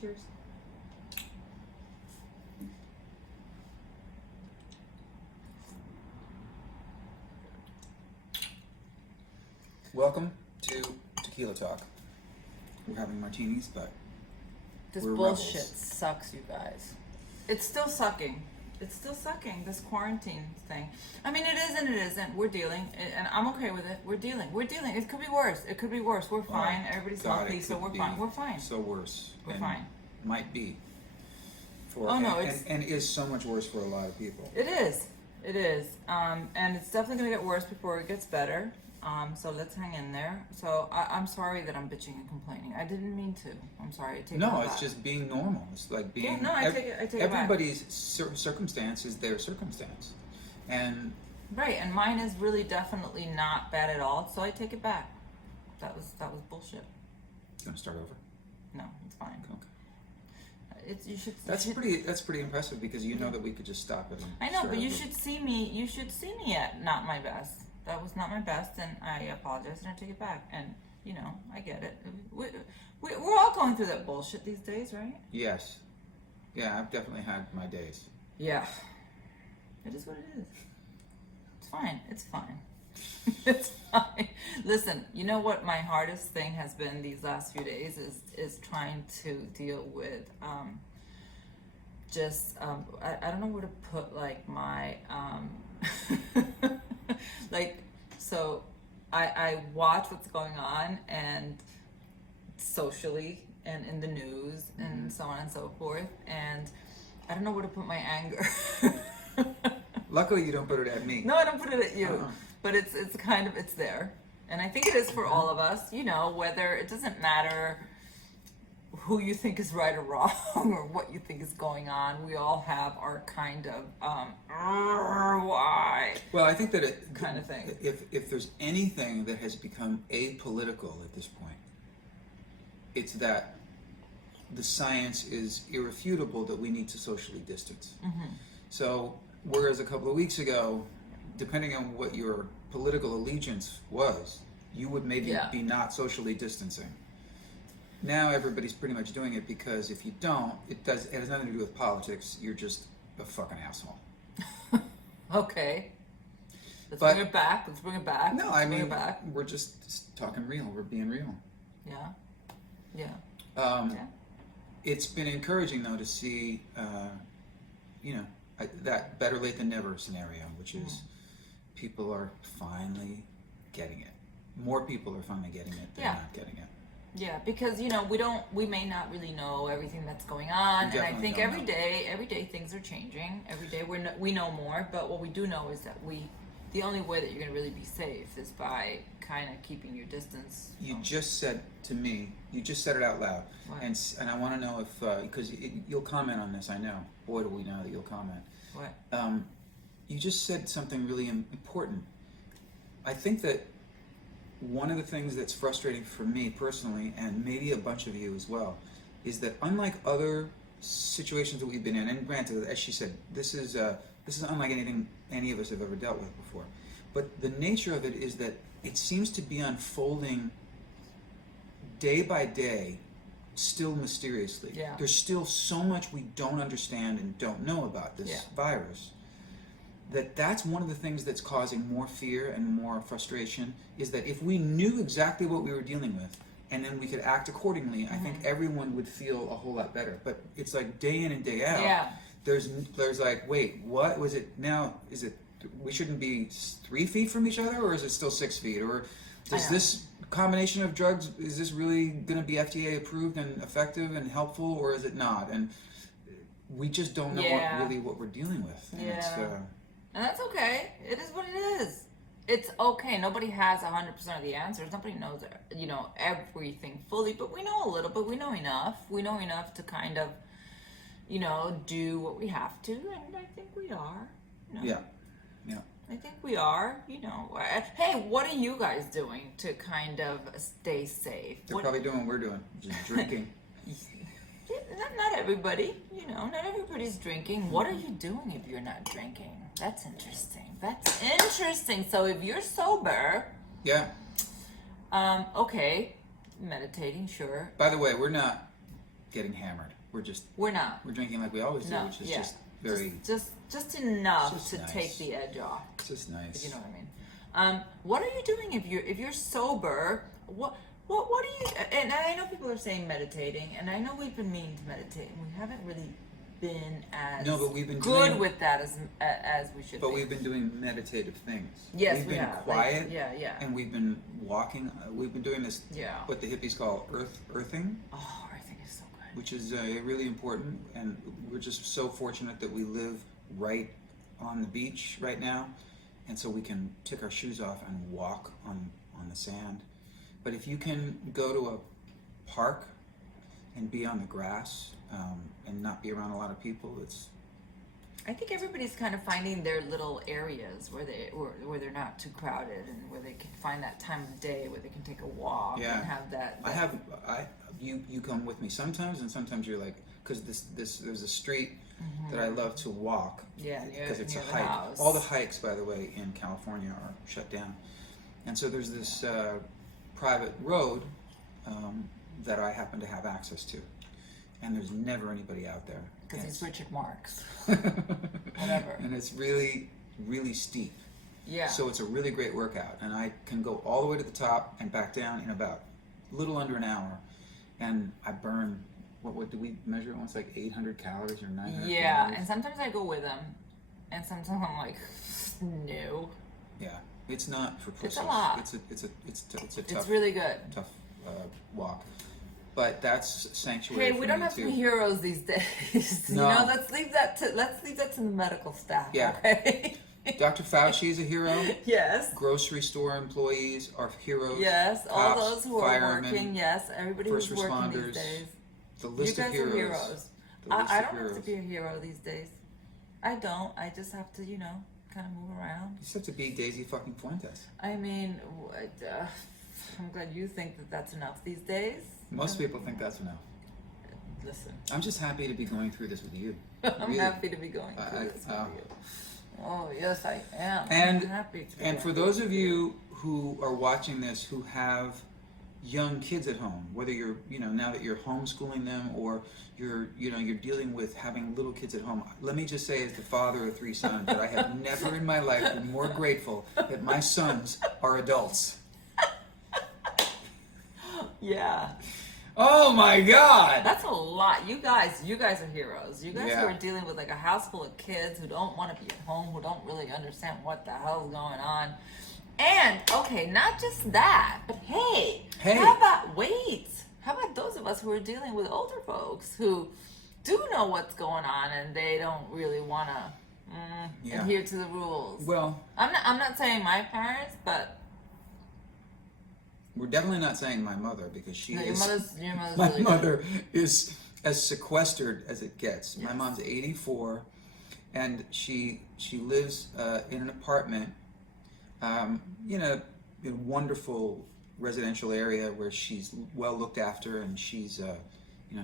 Cheers. Welcome to Tequila Talk. We're having martinis, but This we're bullshit rebels. sucks, you guys. It's still sucking. It's still sucking, this quarantine thing. I mean, it is and it isn't. We're dealing, and I'm okay with it. We're dealing. It could be worse. It could be worse. We're fine. Everybody's God, healthy, it so could we're be fine. We're fine. So worse. We're and fine. Might be. For Oh, no, and is so much worse for a lot of people. It is. It is. And it's definitely going to get worse before it gets better. So let's hang in there. So I'm sorry that I'm bitching and complaining. I didn't mean to. I'm sorry. I take it No, all it's back. just being normal. It's like being. Yeah, no, I take it back. Everybody's circumstance is their circumstance, and Right, and mine is really definitely not bad at all. So I take it back. That was bullshit. gonna start over. No, it's fine. Okay. You should. That's pretty impressive because you know that we could just stop it. And I know, start but you over. should see me. You should see me at not my best. That was not my best, and I apologize and I take it back. And you know, I get it. We're all going through that bullshit these days, right? Yes. Yeah, I've definitely had my days. Yeah. It is what it is. It's fine. It's fine. It's fine. Listen, you know what my hardest thing has been these last few days is trying to deal with I don't know where to put like my like, so I watch what's going on and socially and in the news and so on and so forth, and I don't know where to put my anger. Luckily, you don't put it at me. No, I don't put it at you, Uh-huh. but it's kind of, it's there, and I think it is for all of us. You know, whether it doesn't matter who you think is right or wrong or what you think is going on, we all have our kind of why Well, I think that it kind of thing. If there's anything that has become apolitical at this point, it's that the science is irrefutable that we need to socially distance. Mm-hmm. So, whereas a couple of weeks ago, depending on what your political allegiance was, you would maybe be not socially distancing. Now everybody's pretty much doing it because if you don't, it has nothing to do with politics. You're just a fucking asshole. Okay. Let's But- bring it back. Let's bring it back. No, Let's I bring mean it back. we're just talking real. We're being real. Yeah. Yeah. Um, Yeah. It's been encouraging though to see, that better late than never scenario, which is people are finally getting it. More people are finally getting it than not getting it. Yeah, because we may not really know everything that's going on, and I definitely think don't every day things are changing. Every day we know more, but what we do know is that the only way that you're going to really be safe is by kind of keeping your distance. You just said to me, you just said it out loud, What? and I want to know if because you'll comment on this. I know. Boy, do we know that you'll comment. What? You just said something really important. I think that one of the things that's frustrating for me personally, and maybe a bunch of you as well, is that unlike other situations that we've been in, and granted, as she said, this is unlike anything any of us have ever dealt with before, but the nature of it is that it seems to be unfolding day by day, still mysteriously. Yeah. There's still so much we don't understand and don't know about this virus. That's one of the things that's causing more fear and more frustration, is that if we knew exactly what we were dealing with and then we could act accordingly, I think everyone would feel a whole lot better. But it's like day in and day out. Yeah. There's like, wait, what was it now? Is it we shouldn't be 3 feet from each other, or is it still 6 feet? Or does this combination of drugs, is this really going to be FDA approved and effective and helpful, or is it not? And we just don't know what we're dealing with. And it's, and that's okay. It is what it is. It's okay. Nobody has 100% of the answers. Nobody knows, everything fully, but we know a little bit. We know enough. We know enough to kind of, do what we have to, and I think we are. Yeah. I think we are. Hey, what are you guys doing to kind of stay safe? They're probably doing what we're doing, just drinking. Not everybody. Not everybody's drinking. What are you doing if you're not drinking? That's interesting. So if you're sober, Yeah. okay, meditating, sure. By the way, we're not getting hammered. We're not. We're drinking like we always do, No, which is yeah. just very. Just enough It's just to nice. take the edge off. It's just nice. If you know what I mean. What are you doing if you're sober? What do you? And I know people are saying meditating, and I know we've been meaning to meditate, and we haven't really been as No, but we've been good doing- with that as we should. But be. we've been doing meditative things. Yes, we've we been have. quiet. Yeah. And we've been walking. We've been doing this. Yeah. What the hippies call earthing, Oh, I think it's so good. which is really important. And we're just so fortunate that we live right on the beach right now, and so we can take our shoes off and walk on the sand. But if you can go to a park and be on the grass and not be around a lot of people, I think everybody's kind of finding their little areas where they're not too crowded and where they can find that time of day where they can take a walk Yeah. and have that. You come with me sometimes, and sometimes you're like, because there's a street that I love to walk. Yeah, because it's a near the hike. house. All the hikes, by the way, in California are shut down, and so there's this private road that I happen to have access to, and there's never anybody out there. Because he's Richard Marx. Whatever. And it's really, really steep. Yeah. So it's a really great workout, and I can go all the way to the top and back down in about a little under an hour, and I burn. What did we measure it once? Like 800 calories or 900. Yeah, calories? and sometimes I go with him, and sometimes I'm like, no. Yeah, it's not for pussies. It's a lot. It's a tough. It's really good. Tough walk, but that's sanctuary. Hey, for we don't me have too. to be heroes these days. No. You know, let's leave that to the medical staff. Yeah. Okay. Dr. Fauci is a hero. Yes. Grocery store employees are heroes. Yes. All Cops, those who are firemen, working. Yes. Everybody first who's working responders, these days. The list You guys of heroes. are heroes. The list I of don't have to heroes. be a hero these days. I don't. I just have to, kind of move around. You just have to be Daisy fucking Fuentes. I mean, I'm glad you think that that's enough these days. Most people think that's enough. Listen, I'm just happy to be going through this with you. I'm Really. happy to be going through this with you. Oh, yes, I am. And I'm happy to be and for going those of you who are watching this who have young kids at home, whether you're now that you're homeschooling them or you're dealing with having little kids at home, let me just say as the father of 3 sons that I have never in my life been more grateful that my sons are adults. Yeah. Oh my God! That's a lot. You guys are heroes. You guys Yeah. who are dealing with like a house full of kids who don't want to be at home, who don't really understand what the hell's going on. And okay, not just that, but hey, how about those of us who are dealing with older folks who do know what's going on and they don't really want to adhere to the rules. Well, I'm not saying my parents, but we're definitely not saying my mother because she your is. mother's My really mother is as sequestered as it gets. Yes. My mom's 84, and she lives in an apartment, in a wonderful residential area where she's well looked after, and she's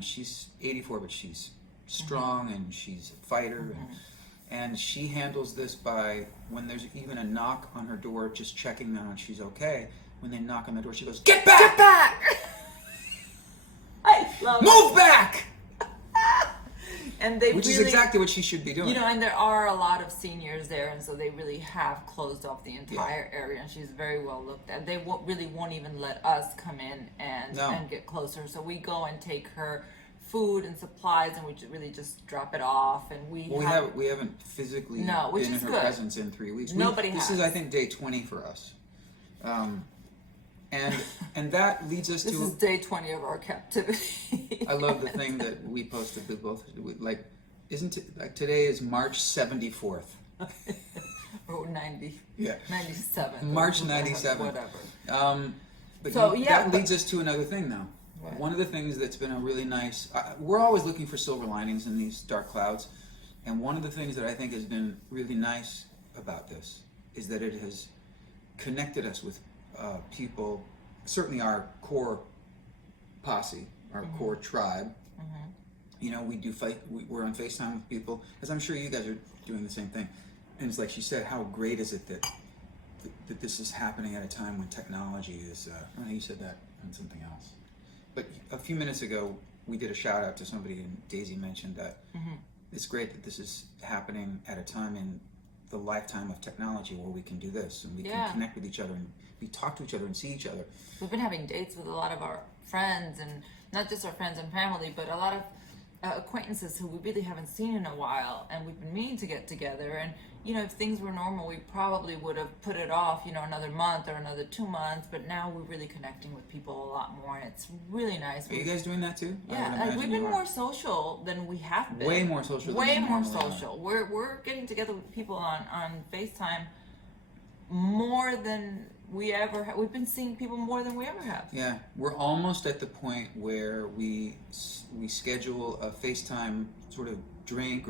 she's 84, but she's strong and she's a fighter, and she handles this by when there's even a knock on her door, just checking on she's okay. When they knock on the door, she goes, "Get back! Get back!" I love Move back!" And they Which really, is exactly what she should be doing. and there are a lot of seniors there, and so they really have closed off the entire area, and she's very well looked at. They won't even let us come in and get closer. So we go and take her food and supplies, and we really just drop it off. And we haven't physically which been in is her good. presence in 3 weeks. This is, has. I think, day 20 for us. And that leads us This to. is day 20 of our captivity. I love the thing that we posted with both. Like, isn't it like today is March 74th? Oh, 90. Yeah. 97. March 97. Whatever. But So, that leads us to another thing now. What? One of the things that's been a really nice. We're always looking for silver linings in these dark clouds, and one of the things that I think has been really nice about this is that it has connected us with people, certainly our core posse, our core tribe. We do we're on FaceTime with people, as I'm sure you guys are doing the same thing. And it's like she said, how great is it that this is happening at a time when technology is, you said that on something else. But a few minutes ago, we did a shout out to somebody, and Daisy mentioned that Mm-hmm. it's great that this is happening at a time in the lifetime of technology where we can do this and we Yeah. can connect with each other and we talk to each other and see each other. We've been having dates with a lot of our friends, and not just our friends and family, but a lot of acquaintances who we really haven't seen in a while, and we've been meaning to get together. And if things were normal, we probably would have put it off, another month or another 2 months. But now we're really connecting with people a lot more, and it's really nice. Are you guys doing that too? I would Yeah, imagine we've you been are. more social than we have been. Way more social. Way than we more normally are. social. We're getting together with people on FaceTime more than we ever have. We've been seeing people more than we ever have. Yeah, we're almost at the point where we schedule a FaceTime sort of drink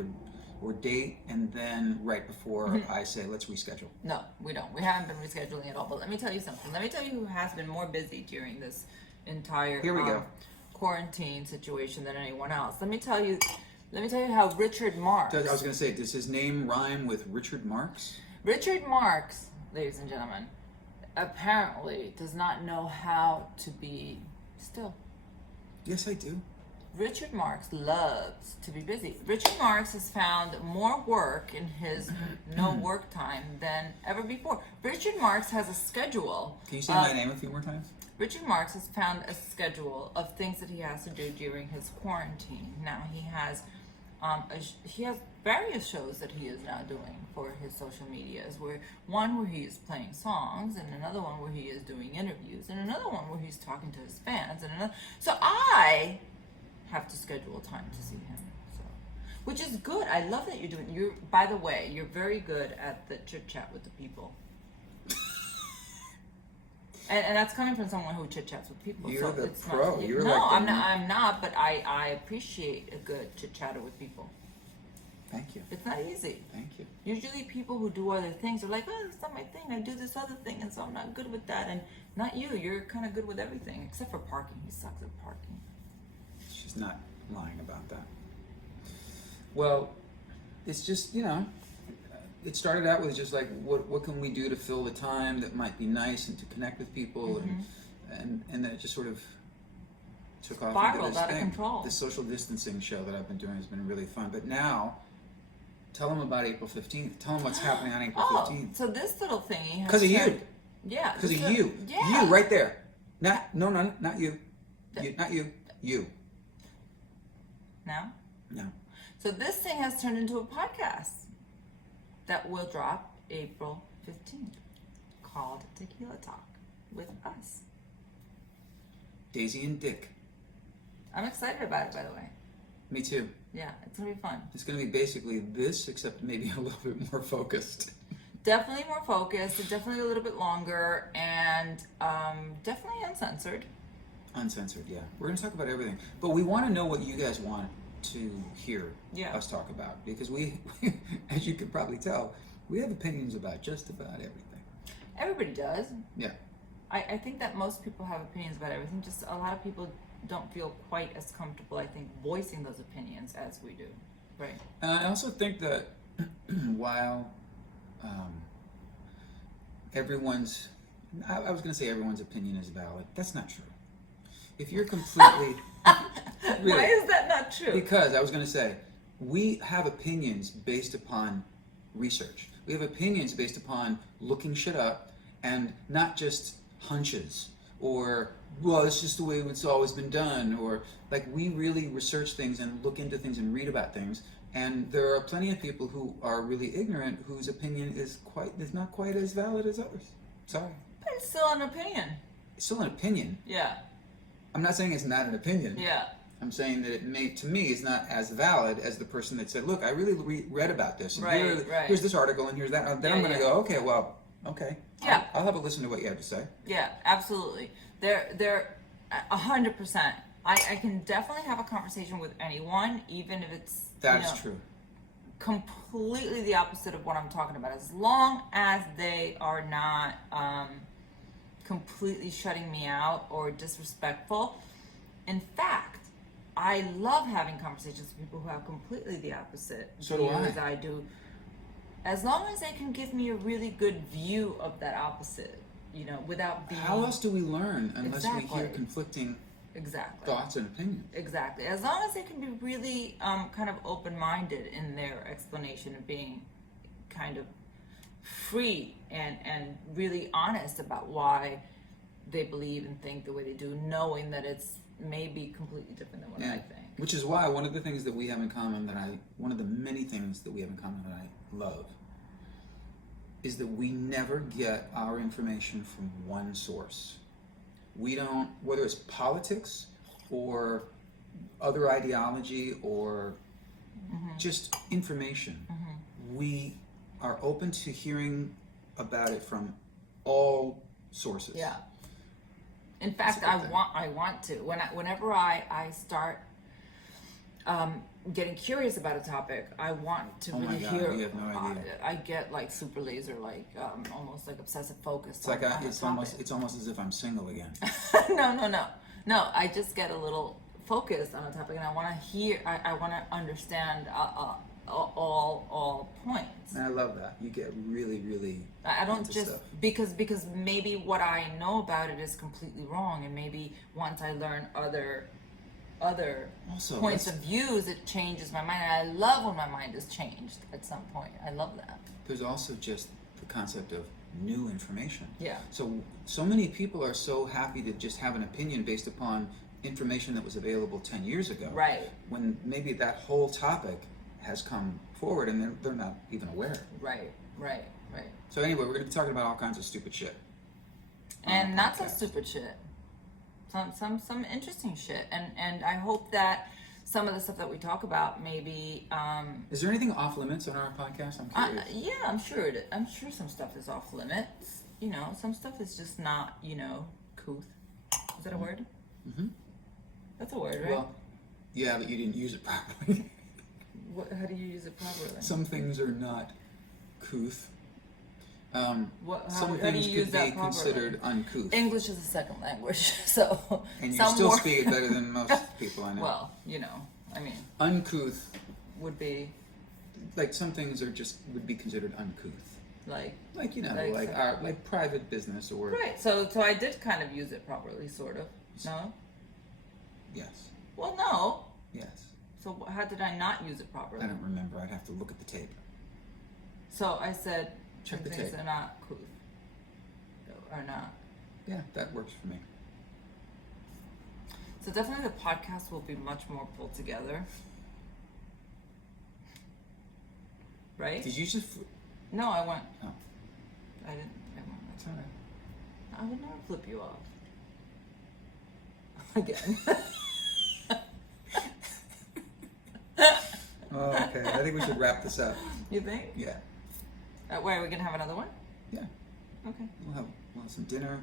or date, and then right before I say let's reschedule. No, we don't. We haven't been rescheduling at all. But let me tell you something. Let me tell you who has been more busy during this entire Here we go. quarantine situation than anyone else. Let me tell you how Richard Marx. I was going to say, does his name rhyme with Richard Marx? Richard Marx, ladies and gentlemen, apparently does not know how to be still. Yes, I do. Richard Marx loves to be busy. Richard Marx has found more work in his no work time than ever before. Richard Marx has a schedule. Can you say my name a few more times? Richard Marx has found a schedule of things that he has to do during his quarantine. Now he has various shows that he is now doing for his social medias. One where he is playing songs, and another one where he is doing interviews, and another one where he's talking to his fans, and another. So I have to schedule time to see him. So, which is good. I love that you're doing. By the way, you're very good at the chit chat with the people. And that's coming from someone who chit chats with people. You're so the it's pro. Not, You're no, like the I'm not. I'm not. But I appreciate a good chit chatter with people. Thank you. It's not easy. Thank you. Usually, people who do other things are like, "Oh, that's not my thing. I do this other thing, and so I'm not good with that." And not you. You're kind of good with everything except for parking. He sucks at parking. She's not lying about that. Well, it's just, it started out with just like, what can we do to fill the time that might be nice and to connect with people, and then it just sort of took off Spiraled into this out of thing. control. The social distancing show that I've been doing has been really fun. But now, tell them about April 15th. Tell them what's happening on April 15th. So this little thingy has Because of you. turned- Yeah. Because of this you. Yeah. You right there. Not you. Not you. You. Now? No. So this thing has turned into a podcast that will drop April 15th called Tequila Talk with us. Daisy and Dick. I'm excited about it, by the way. Me too. Yeah, it's going to be fun. It's going to be basically this, except maybe a little bit more focused. Definitely more focused, definitely a little bit longer, and definitely uncensored. Uncensored, yeah. We're going to talk about everything. But we want to know what you guys want to hear us talk about. Because we, as you can probably tell, we have opinions about just about everything. Everybody does. Yeah. I think that most people have opinions about everything. Just a lot of people don't feel quite as comfortable, I think, voicing those opinions as we do. Right. And I also think that while everyone's, I was going to say everyone's opinion is valid. That's not true. If you're completely... really, why is that not true? Because I was going to say, we have opinions based upon research. We have opinions based upon looking shit up and not just hunches or, well, it's just the way it's always been done, or like we really research things and look into things and read about things. And there are plenty of people who are really ignorant whose opinion is not quite as valid as others. Sorry. But it's still an opinion. It's still an opinion. Yeah. I'm not saying it's not an opinion. Yeah. I'm saying that to me, is not as valid as the person that said, look, I really read about this. And Right. here's this article and here's that. Then I'm going to go, okay, well, okay. Yeah. I'll have a listen to what you have to say. Yeah, absolutely. They're 100%. I can definitely have a conversation with anyone, even if it's That's true. completely the opposite of what I'm talking about, as long as they are not completely shutting me out or disrespectful. In fact, I love having conversations with people who have completely the opposite So do view I. as I do, as long as they can give me a really good view of that opposite, without being... How else do we learn unless we hear Exactly. conflicting Exactly. thoughts and opinions. Exactly. As long as they can be really kind of open-minded in their explanation of being kind of free and really honest about why they believe and think the way they do, knowing that it's maybe completely different than what I think. Which is why one of the things that we have in common one of the many things that we have in common that I love is that we never get our information from one source. We don't, whether it's politics or other ideology or just information, we are open to hearing about it from all sources. Yeah. In fact, I want to. Whenever I start getting curious about a topic, I want to really hear. You have no idea. I get like super laser, like almost like obsessive focus. It's like it's almost as if I'm single again. No. I just get a little focused on a topic, and I want to hear. I want to understand all points. And I love that. You get really, really. I don't just stuff. because maybe what I know about it is completely wrong, and maybe once I learn other Also, points of views, it changes my mind. And I love when my mind is changed at some point. I love that. There's also just the concept of new information. Yeah. So many people are so happy to just have an opinion based upon information that was available 10 years ago. Right. When maybe that whole topic has come forward and they're not even aware. Right. So anyway, we're going to be talking about all kinds of stupid shit. And not so stupid shit. Some interesting shit. And I hope that some of the stuff that we talk about maybe Is there anything off limits on our podcast? I'm curious. yeah, I'm sure I'm sure some stuff is off limits. You know, some stuff is just not, couth. Is that a word? Mm-hmm. That's a word, right? Well, yeah, but you didn't use it properly. How do you use it properly? Some things are not couth. Some how do things you use could that be properly? considered uncouth. English is a second language, so And you some still more- speak it better than most people I know. Well, I mean, uncouth, would be like some things would be considered uncouth. like Like private business or right. So I did kind of use it properly, sort of. No. yes, Well, no. yes. So how did I not use it properly? I don't remember. I'd have to look at the tape. So I said Check some the things tape. are not couth. Are not. Yeah, that works for me. So definitely the podcast will be much more pulled together. Right? Did you just? No, I went. Oh, I didn't. it's all right. I would never flip you off. Again. Oh, okay. I think we should wrap this up. You think? Yeah. Wait, are we gonna have another one? Yeah. Okay. We'll have some dinner.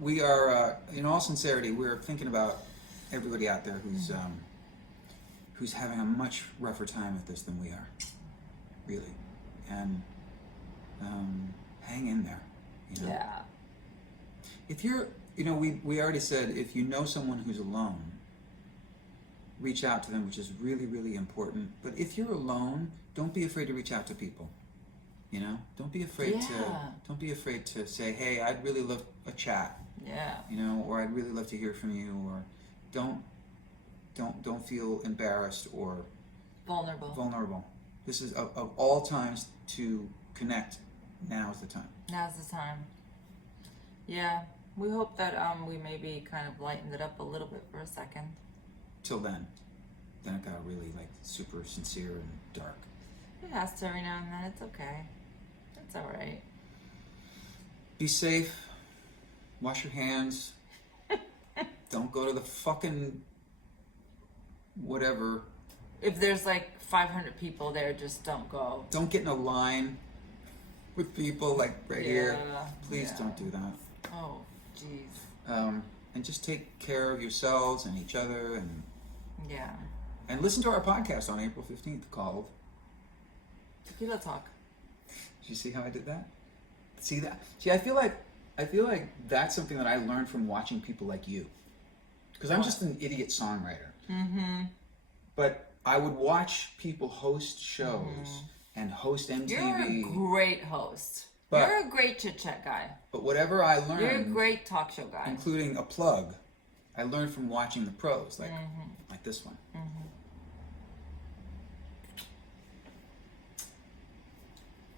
We are, in all sincerity, we're thinking about everybody out there who's having a much rougher time with this than we are, really, and hang in there. Yeah. If you're, we already said if you know someone who's alone, reach out to them, which is really, really important. But if you're alone, don't be afraid to reach out to people. Don't be afraid to say, hey, I'd really love a chat. Yeah. Or I'd really love to hear from you, or don't feel embarrassed or vulnerable. This is of all times to connect. Now is the time. Now's the time. Yeah. We hope that we maybe kind of lightened it up a little bit for a second. Till then it got really super sincere and dark. It has to every now and then. It's okay. It's all right. Be safe. Wash your hands. Don't go to the fucking whatever. If there's 500 people there, just don't go. Don't get in a line with people here. Please don't do that. Oh, jeez. And just take care of yourselves and each other, and listen to our podcast on April 15th called Tequila Talk. Did you see how I did that? See that? See, I feel like that's something that I learned from watching people like you. Because I'm just an idiot songwriter. Mm-hmm. But I would watch people host shows and host MTV. You're a great host. But- You're a great chit-chat guy. But whatever I learned, You're a great talk show guy. including a plug, I learn from watching the pros, like this one.